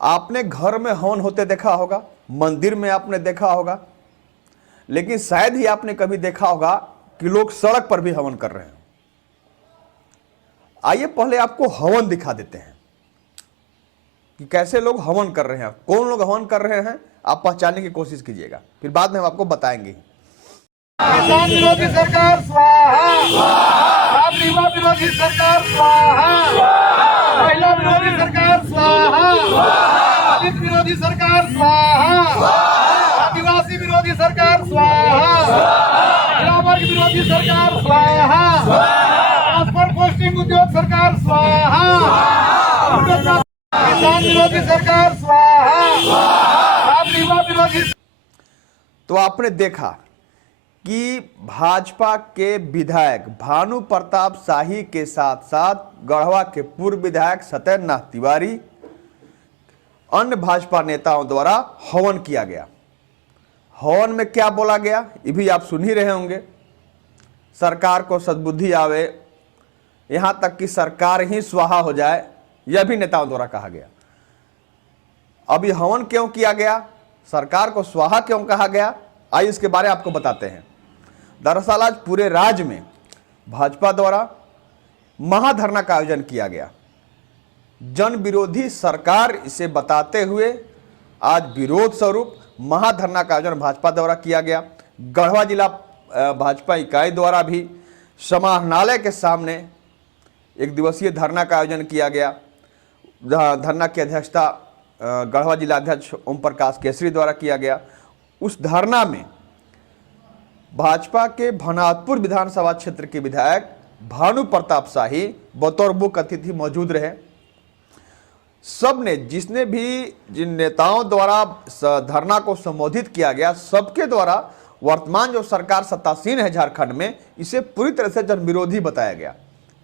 आपने घर में हवन होते देखा होगा, मंदिर में आपने देखा होगा, लेकिन शायद ही आपने कभी देखा होगा कि लोग सड़क पर भी हवन कर रहे हैं। आइए पहले आपको हवन दिखा देते हैं कि कैसे लोग हवन कर रहे हैं, कौन लोग हवन कर रहे हैं, आप पहचानने की कोशिश कीजिएगा, फिर बाद में हम आपको बताएंगे। किसान विरोधी सरकार स्वाहा, युवा विरोधी सरकार स्वाहा, महिला विरोधी सरकार स्वाहा, दलित विरोधी सरकार स्वाहा, आदिवासी विरोधी सरकार स्वाहा, महिला वर्ग विरोधी सरकार स्वाहा, ट्रांसपोर्ट पोस्टिंग उद्योग सरकार स्वाहा, किसान विरोधी सरकार स्वाहा, युवा विरोधी। तो आपने देखा कि भाजपा के विधायक भानु प्रताप शाही के साथ साथ गढ़वा के पूर्व विधायक सत्येंद्रनाथ तिवारी, अन्य भाजपा नेताओं द्वारा हवन किया गया। हवन में क्या बोला गया ये भी आप सुन ही रहे होंगे। सरकार को सद्बुद्धि आवे, यहां तक कि सरकार ही स्वाहा हो जाए, यह भी नेताओं द्वारा कहा गया। अब ये हवन क्यों किया गया, सरकार को स्वाहा क्यों कहा गया, आइए इसके बारे में आपको बताते हैं। दरअसल आज पूरे राज्य में भाजपा द्वारा महाधरना का आयोजन किया गया। जन विरोधी सरकार इसे बताते हुए आज विरोध स्वरूप महाधरना का आयोजन भाजपा द्वारा किया गया। गढ़वा जिला भाजपा इकाई द्वारा भी समाहरणालय के सामने एक दिवसीय धरना का आयोजन किया गया। धरना की अध्यक्षता गढ़वा जिला अध्यक्ष ओम प्रकाश केसरी द्वारा किया गया। उस धरना में भाजपा के भनातपुर विधानसभा क्षेत्र के विधायक भानु प्रताप शाही बतौर मुख्य अतिथि मौजूद रहे। सबने, जिसने भी जिन नेताओं द्वारा धरना को संबोधित किया गया, सबके द्वारा वर्तमान जो सरकार सत्तासीन है झारखंड में, इसे पूरी तरह से जन विरोधी बताया गया।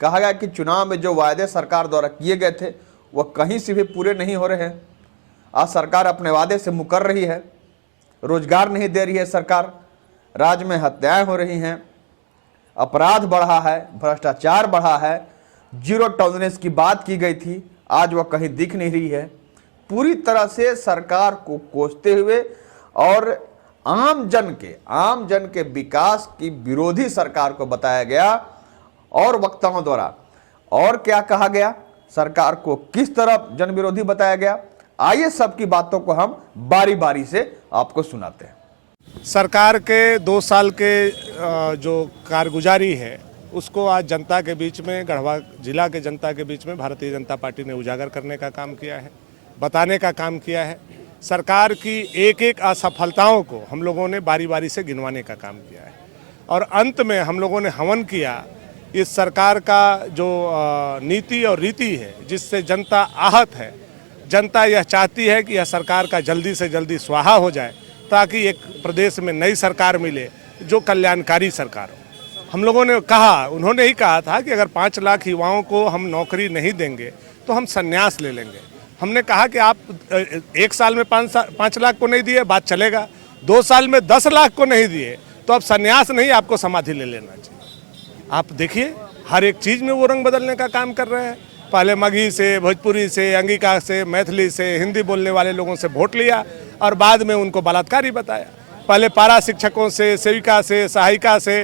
कहा गया कि चुनाव में जो वायदे सरकार द्वारा किए गए थे वह कहीं से भी पूरे नहीं हो रहे हैं। आज सरकार अपने वादे से मुकर रही है, रोजगार नहीं दे रही है सरकार, राज्य में हत्याएं हो रही हैं, अपराध बढ़ा है, भ्रष्टाचार बढ़ा है, जीरो टॉलरेंस की बात की गई थी, आज वह कहीं दिख नहीं रही है। पूरी तरह से सरकार को कोसते हुए और आम जन के विकास की विरोधी सरकार को बताया गया। और वक्ताओं द्वारा और क्या कहा गया, सरकार को किस तरह जन विरोधी बताया गया, आइए सबकी बातों को हम बारी बारी से आपको सुनाते हैं। सरकार के 2 साल के जो कारगुजारी है उसको आज जनता के बीच में, गढ़वा जिला के जनता के बीच में भारतीय जनता पार्टी ने उजागर करने का काम किया है, बताने का काम किया है। सरकार की एक एक असफलताओं को हम लोगों ने बारी बारी से गिनवाने का काम किया है और अंत में हम लोगों ने हवन किया इस सरकार का जो नीति और रीति है, जिससे जनता आहत है। जनता यह चाहती है कि यह सरकार का जल्दी से जल्दी स्वाहा हो जाए ताकि एक प्रदेश में नई सरकार मिले जो कल्याणकारी सरकार हो। हम लोगों ने कहा, उन्होंने ही कहा था कि अगर 5 लाख युवाओं को हम नौकरी नहीं देंगे तो हम संन्यास ले लेंगे। हमने कहा कि आप 1 साल में 5 लाख को नहीं दिए बात चलेगा, 2 साल में 10 लाख को नहीं दिए तो अब संन्यास नहीं, आपको समाधि ले लेना चाहिए। आप देखिए हर एक चीज़ में वो रंग बदलने का काम कर रहे हैं। पहले मगही से, भोजपुरी से, अंगिका से, मैथिली से, हिंदी बोलने वाले लोगों से वोट लिया और बाद में उनको बलात्कारी बताया। पहले पारा शिक्षकों से, सेविका से, सहायिका से,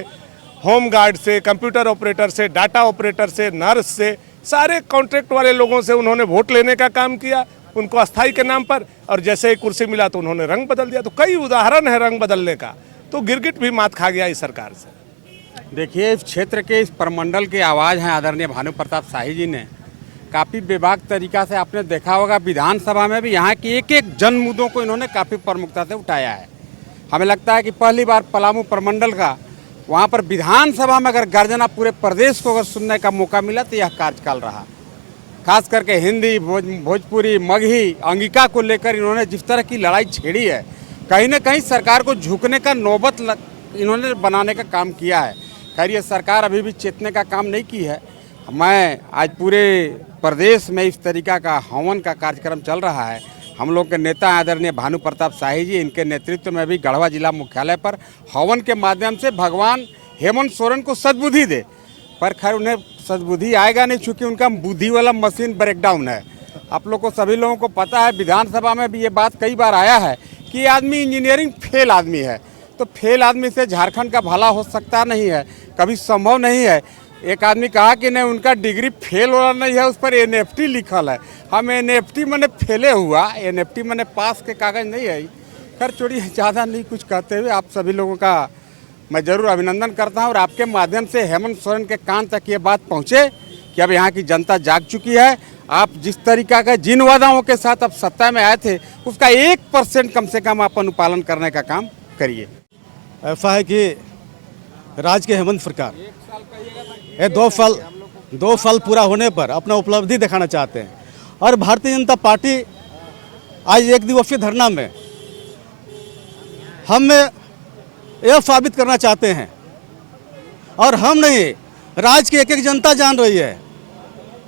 होम गार्ड से, कंप्यूटर ऑपरेटर से, डाटा ऑपरेटर से, नर्स से, सारे कॉन्ट्रैक्ट वाले लोगों से उन्होंने वोट लेने का काम किया, उनको अस्थाई के नाम पर, और जैसे ही कुर्सी मिला तो उन्होंने रंग बदल दिया। तो कई उदाहरण है रंग बदलने का। तो गिरगिट भी मात खा गया इस सरकार से। देखिए, इस क्षेत्र के इस प्रमंडल की आवाज़ है आदरणीय भानु प्रताप शाही जी ने काफ़ी बेबाक तरीका से, आपने देखा होगा विधानसभा में भी यहाँ की एक एक जन मुद्दों को इन्होंने काफ़ी प्रमुखता से उठाया है। हमें लगता है कि पहली बार पलामू प्रमंडल का वहाँ पर विधानसभा में अगर गर्जना पूरे प्रदेश को अगर सुनने का मौका मिला तो यह कार्यकाल रहा। खास करके हिंदी, भोजपुरी, मगही, अंगिका को लेकर इन्होंने जिस तरह की लड़ाई छेड़ी है, कहीं ना कहीं सरकार को झुकने का नौबत इन्होंने बनाने का काम किया है। खैर ये सरकार अभी भी चेतने का काम नहीं की है। मैं आज पूरे प्रदेश में इस तरीका का हवन का कार्यक्रम चल रहा है। हम लोग के नेता आदरणीय भानु प्रताप शाही जी, इनके नेतृत्व में भी गढ़वा जिला मुख्यालय पर हवन के माध्यम से भगवान हेमंत सोरेन को सद्बुद्धि दे, पर खैर उन्हें सद्बुद्धि आएगा नहीं, चूँकि उनका बुद्धि वाला मशीन ब्रेकडाउन है। आप लोग को सभी लोगों को पता है, विधानसभा में भी ये बात कई बार आया है कि ये आदमी इंजीनियरिंग फेल आदमी है। तो फेल आदमी से झारखंड का भला हो सकता नहीं है, कभी संभव नहीं है। एक आदमी कहा कि नहीं उनका डिग्री फेल हो रहा नहीं है, उस पर NFT लिखल है। हम NFT मैंने फेले हुआ, NFT मैंने पास के कागज नहीं है। खैर छोड़िए, ज़्यादा नहीं कुछ कहते हुए आप सभी लोगों का मैं ज़रूर अभिनंदन करता हूँ और आपके माध्यम से हेमंत सोरेन के कान तक ये बात पहुँचे कि अब यहाँ की जनता जाग चुकी है। आप जिस तरीका का जिन वादाओं के साथ अब सत्ता में आए थे उसका 1% कम से कम आप अनुपालन करने का काम करिए। ऐसा है कि राज्य के हेमंत सरकार ये 2 साल पूरा होने पर अपना उपलब्धि दिखाना चाहते हैं और भारतीय जनता पार्टी आज 1 दिवसीय धरना में हम यह साबित करना चाहते हैं और हम नहीं, राज्य की एक जनता जान रही है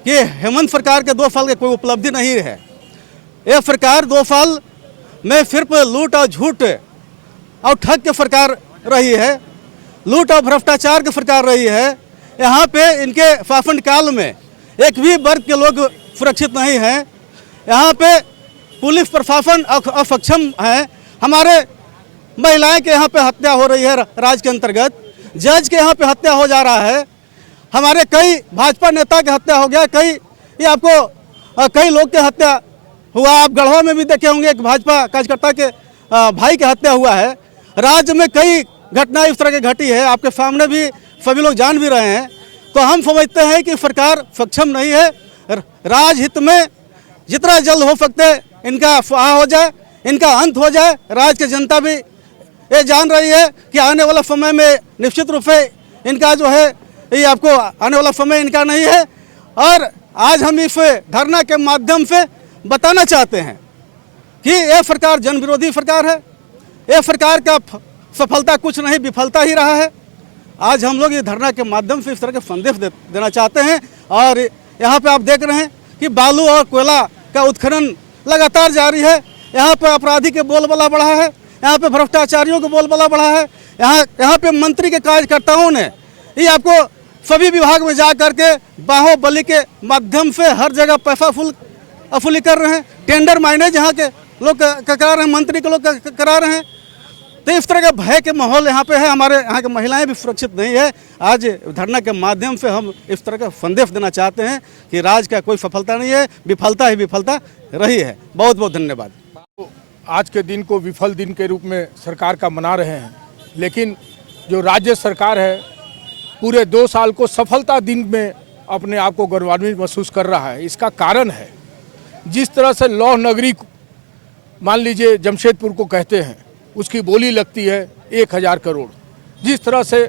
कि हेमंत सरकार के 2 साल की कोई उपलब्धि नहीं है। यह सरकार 2 साल में सिर्फ लूट और झूठ और ठग की सरकार रही है, लूट और भ्रष्टाचार की सरकार रही है। यहाँ पे इनके शासन काल में एक भी वर्ग के लोग सुरक्षित नहीं हैं। यहाँ पे पुलिस प्रशासन अक्षम है, हमारे महिलाएं के यहाँ पे हत्या हो रही है राज्य के अंतर्गत, जज के यहाँ पे हत्या हो जा रहा है, हमारे कई भाजपा नेता की हत्या हो गया, ये आपको कई लोग के हत्या हुआ। आप गढ़वा में भी देखे होंगे एक भाजपा कार्यकर्ता के भाई की हत्या हुआ है। राज्य में कई घटनाएं इस तरह की घटी है, आपके सामने भी सभी लोग जान भी रहे हैं। तो हम समझते हैं कि सरकार सक्षम नहीं है। राजहित में जितना जल्द हो सकते इनका स्वाहा हो जाए, इनका अंत हो जाए। राज्य की जनता भी ये जान रही है कि आने वाला समय में निश्चित रूप से इनका जो है ये आपको आने वाला समय इनका नहीं है। और आज हम इस धरना के माध्यम से बताना चाहते हैं कि यह सरकार जन विरोधी सरकार है। यह सरकार का सफलता कुछ नहीं, विफलता ही रहा है। आज हम लोग ये धरना के माध्यम से इस तरह के संदेश देना चाहते हैं। और यहाँ पे आप देख रहे हैं कि बालू और कोयला का उत्खनन लगातार जारी है। यहाँ पे अपराधी के बोलबाला बढ़ा है, यहाँ पे भ्रष्टाचारियों का बोलबाला बढ़ा है। यहाँ पे मंत्री के कार्यकर्ताओं ने ये आपको सभी विभाग में जा करके बाहुबली के माध्यम से हर जगह पैसा वसूली कर रहे हैं। टेंडर माइनेज यहाँ के लोग करा रहे हैं, मंत्री के लोग करा रहे हैं। तो इस तरह का भय के माहौल यहाँ पे है। हमारे यहाँ की महिलाएं भी सुरक्षित नहीं है। आज धरना के माध्यम से हम इस तरह का संदेश देना चाहते हैं कि राज्य का कोई सफलता नहीं है, विफलता ही विफलता रही है। बहुत बहुत धन्यवाद। आज के दिन को विफल दिन के रूप में सरकार का मना रहे हैं, लेकिन जो राज्य सरकार है पूरे 2 साल को सफलता दिन में अपने आप को गौरवान्वित महसूस कर रहा है। इसका कारण है जिस तरह से लौह नगरी मान लीजिए जमशेदपुर को कहते हैं, उसकी बोली लगती है 1000 करोड़। जिस तरह से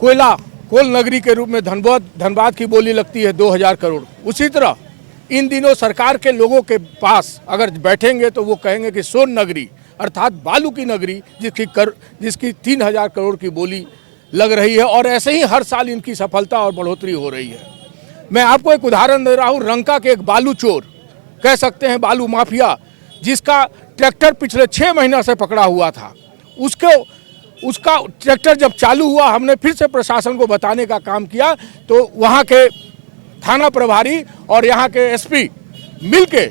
कोल नगरी के रूप में धनबाद की बोली लगती है 2000 करोड़, उसी तरह इन दिनों सरकार के लोगों के पास अगर बैठेंगे तो वो कहेंगे कि सोन नगरी अर्थात बालू की नगरी जिसकी 3000 करोड़ की बोली लग रही है। और ऐसे ही हर साल इनकी सफलता और बढ़ोतरी हो रही है। मैं आपको एक उदाहरण दे रहा हूँ। रंका के एक बालू चोर, कह सकते हैं बालू माफिया, जिसका ट्रैक्टर पिछले 6 महीना से पकड़ा हुआ था, उसका ट्रैक्टर जब चालू हुआ, हमने फिर से प्रशासन को बताने का काम किया तो वहाँ के थाना प्रभारी और यहाँ के SP मिलके,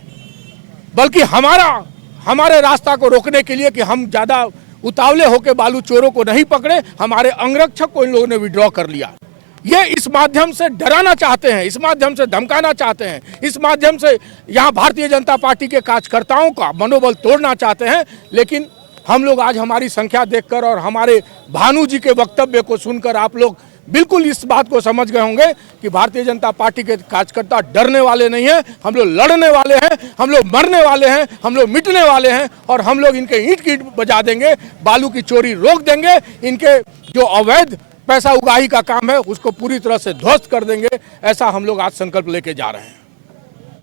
बल्कि हमारे रास्ता को रोकने के लिए कि हम ज़्यादा उतावले होकर बालू चोरों को नहीं पकड़े, हमारे अंगरक्षक को इन लोगों ने विड्रॉ कर लिया। ये इस माध्यम से डराना चाहते हैं, इस माध्यम से धमकाना चाहते हैं, इस माध्यम से यहाँ भारतीय जनता पार्टी के कार्यकर्ताओं का मनोबल तोड़ना चाहते हैं। लेकिन हम लोग आज हमारी संख्या देखकर और हमारे भानु जी के वक्तव्य को सुनकर आप लोग बिल्कुल इस बात को समझ गए होंगे कि भारतीय जनता पार्टी के कार्यकर्ता डरने वाले नहीं हैं। हम लोग लड़ने वाले हैं, हम लोग मरने वाले हैं, हम लोग मिटने वाले हैं और हम लोग इनके ईंट की बजा देंगे, बालू की चोरी रोक देंगे, इनके जो अवैध पैसा उगाही का काम है उसको पूरी तरह से ध्वस्त कर देंगे। ऐसा हम लोग आज संकल्प लेके जा रहे हैं।